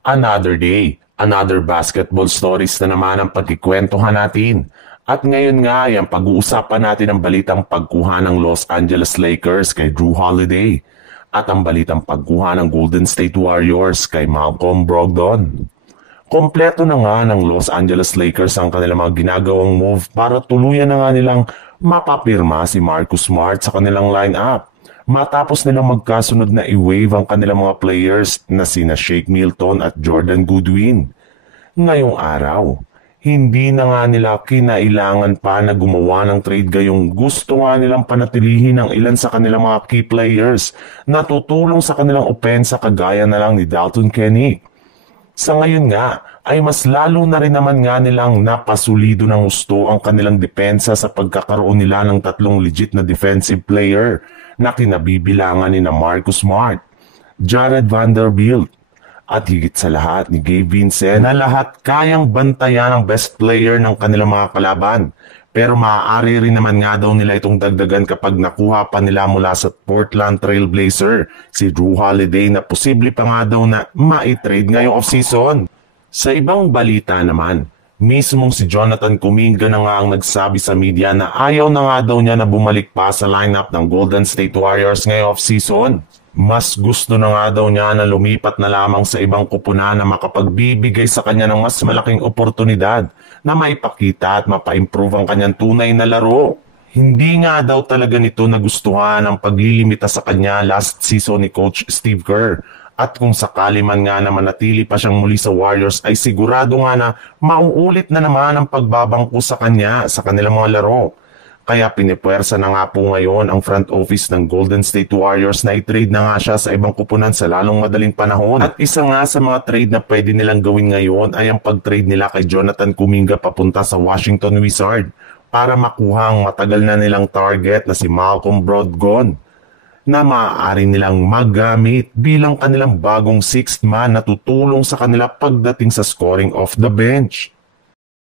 Another day, another basketball stories na naman ang pagkikwentuhan natin. At ngayon nga ay ang pag-uusapan natin ang balitang pagkuha ng Los Angeles Lakers kay Jrue Holiday at ang balitang pagkuha ng Golden State Warriors kay Malcolm Brogdon. Kompleto na nga ng Los Angeles Lakers ang kanilang mga ginagawang move para tuluyan na nga nilang mapapirma si Marcus Smart sa kanilang lineup. Matapos nilang magkasunod na i-wave ang kanilang mga players na sina Shake Milton at Jordan Goodwin. Ngayong araw, hindi na nga nila kinailangan pa na gumawa ng trade gayong gusto nga nilang panatilihin ang ilan sa kanilang mga key players na tutulong sa kanilang opensa kagaya na lang ni Dalton Kenick. Sa ngayon nga, ay mas lalo na rin naman nga nilang napasulido ng gusto ang kanilang depensa sa pagkakaroon nila ng tatlong legit na defensive player na kinabibilangan ni na Marcus Smart, Jared Vanderbilt, at higit sa lahat ni Gabe Vincent na lahat kayang bantayan ang best player ng kanilang mga kalaban. Pero maaari rin naman nga daw nila itong dagdagan kapag nakuha pa nila mula sa Portland Trail Blazer si Jrue Holiday na posible pa nga daw na ma-trade ngayong offseason. Sa ibang balita naman, mismong si Jonathan Kuminga na nga ang nagsabi sa media na ayaw na nga daw niya na bumalik pa sa lineup ng Golden State Warriors ngayong off-season. Mas gusto na nga daw niya na lumipat na lamang sa ibang kupunan na makapagbibigay sa kanya ng mas malaking oportunidad na maipakita at mapa-improve ang kanyang tunay na laro. Hindi nga daw talaga nito nagustuhan ang paglilimita sa kanya last season ni Coach Steve Kerr. At kung sakali man nga na manatili pa siyang muli sa Warriors ay sigurado nga na mauulit na naman ang pagbabangko sa kanya sa kanilang mga laro. Kaya pinipwersa na nga po ngayon ang front office ng Golden State Warriors na i-trade na nga siya sa ibang kupunan sa lalong madaling panahon. At isa nga sa mga trade na pwede nilang gawin ngayon ay ang pag-trade nila kay Jonathan Kuminga papunta sa Washington Wizards para makuha ang matagal na nilang target na si Malcolm Brogdon na maaari nilang magamit bilang kanilang bagong sixth man na tutulong sa kanila pagdating sa scoring off the bench.